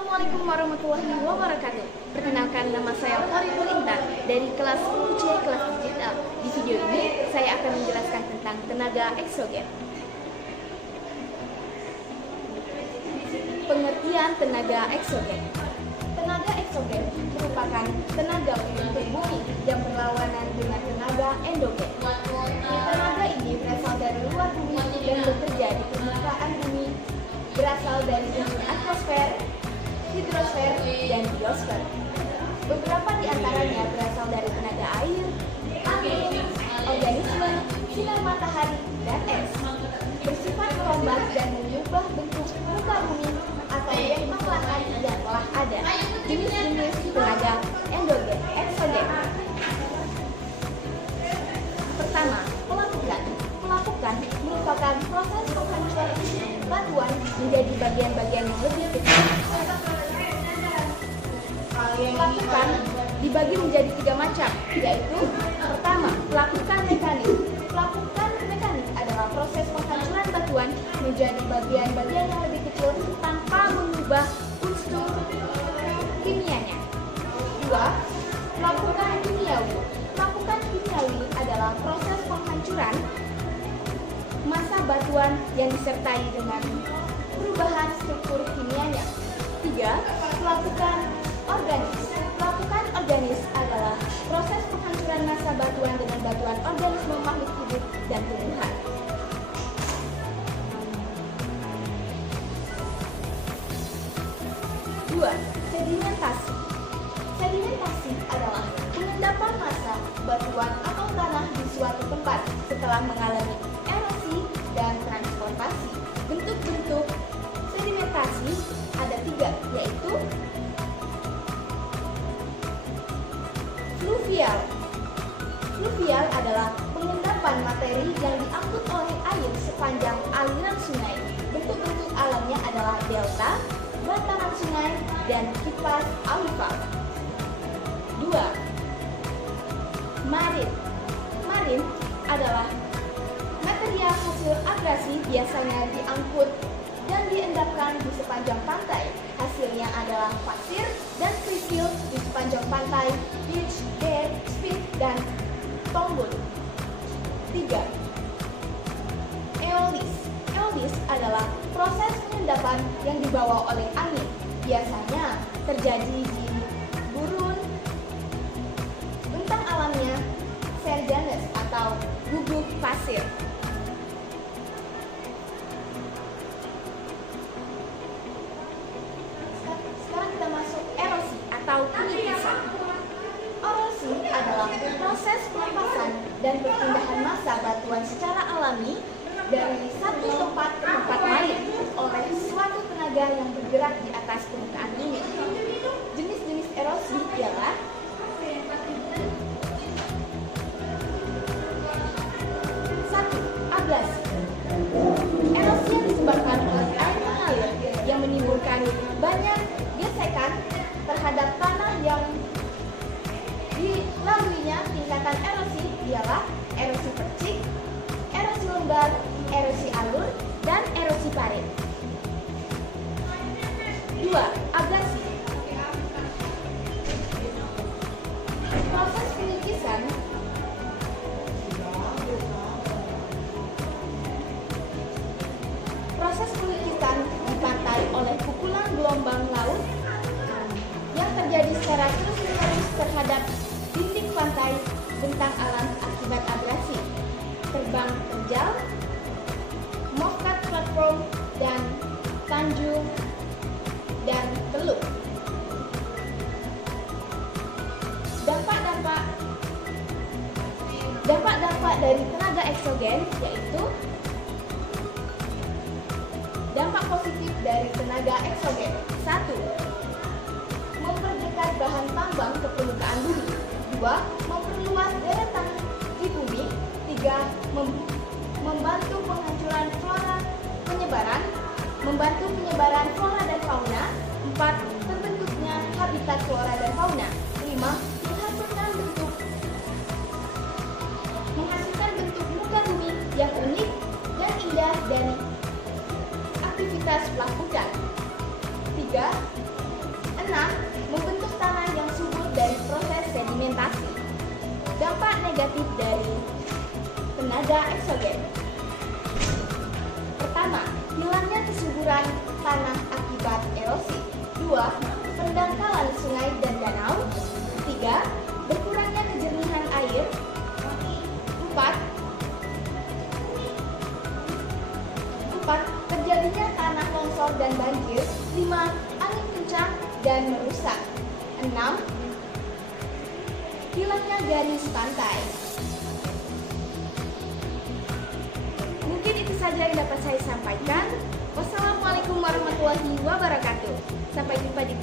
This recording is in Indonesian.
Assalamualaikum warahmatullahi wabarakatuh. Perkenalkan, nama saya Horiful Intan dari kelas 10C kelas digital. Di video ini saya akan menjelaskan tentang tenaga eksogen. Pengertian tenaga eksogen. Tenaga eksogen merupakan tenaga pembentuk bumi yang berlawanan dengan tenaga endogen. Tenaga ini berasal dari luar bumi dan bekerja di permukaan bumi, berasal dari unsur atmosfer, hidrosfer, dan biosfer. Beberapa di antaranya berasal dari tenaga air, angin, organisme, sinar matahari, dan es. Bersifat merombak dan mengubah bentuk muka bumi atau bentang lahan yang telah ada. Jenis-jenis tenaga endogen, eksogen. Pertama, pelapukan. Pelapukan merupakan proses penghancuran batuan menjadi bagian-bagian yang lebih kecil. Pelapukan dibagi menjadi 3 macam, yaitu pertama, pelapukan mekanik. Pelapukan mekanik adalah proses penghancuran batuan menjadi bagian-bagian yang lebih kecil tanpa mengubah unsur kimianya. 2. Pelapukan kimiawi. Pelapukan kimiawi adalah proses penghancuran massa batuan yang disertai dengan perubahan struktur kimianya. 3. Pelapukan organis. Pelapukan organis adalah proses penghancuran massa batuan dengan batuan organisme makhluk hidup dan tumbuhan. Dua, sedimentasi. Sedimentasi adalah pengendapan massa batuan atau tanah di suatu tempat setelah mengalami erosi dan transportasi. Bentuk-bentuk sedimentasi ada 3, yaitu fluvial. Fluvial adalah pengendapan materi yang diangkut oleh air sepanjang aliran sungai. Bentuk-bentuk alamnya adalah delta, bantaran sungai, dan kipas aluvial. 2. Marin. Marin adalah material hasil abrasi biasanya diangkut dan diendapkan di sepanjang pantai. Hasilnya adalah pasir dan kerikil di sepanjang pantai, beach, dead, spit, dan tombol. 3. Eolis. Eolis adalah proses pengendapan yang dibawa oleh angin. Biasanya terjadi di gurun. Bentang alamnya serganes atau guguk pasir. Sekarang kita masuk erosi atau penipisan. Erosi adalah proses pelepasan dan perpindahan massa batuan secara alami dari satu tempat ke tempat lain oleh suatu tenaga yang bergerak di atas permukaan bumi. Jenis-jenis erosi ialah ablasi. Erosi yang disebabkan oleh air mengalir yang menimbulkan banyak gesekan terhadap tanah yang dilaluinya. Tingkatan erosi ialah erosi percik, erosi lembar, erosi alur, dan erosi parit. 2. Ablasi. Proses penipisan di pantai oleh pukulan gelombang laut yang terjadi secara terus-menerus terhadap dinding pantai, bentang alam akibat abrasi, terbang terjal, moskat platform, dan tanjung dan teluk. Dampak-dampak dari tenaga eksogen yaitu dampak positif dari tenaga eksogen. 1. Memperdekat bahan tambang ke permukaan bumi. 2. Memperluas deretan di bumi. 3. Membantu penghancuran membantu penyebaran flora dan fauna. 4. Terbentuknya habitat flora dan fauna. 5. Menghasilkan bentuk muka bumi yang unik dan indah dari aktivitas pelapukan. 3. negatif dari tenaga eksogen. Pertama, hilangnya kesuburan tanah akibat erosi. 2. Pendangkalan sungai dan danau. 3. Berkurangnya kejernihan air. 4. Terjadinya tanah longsor dan banjir. 5. Angin kencang dan merusak. 6. Hilangnya garis pantai. Mungkin itu saja yang dapat saya sampaikan. Wassalamualaikum warahmatullahi wabarakatuh. Sampai jumpa di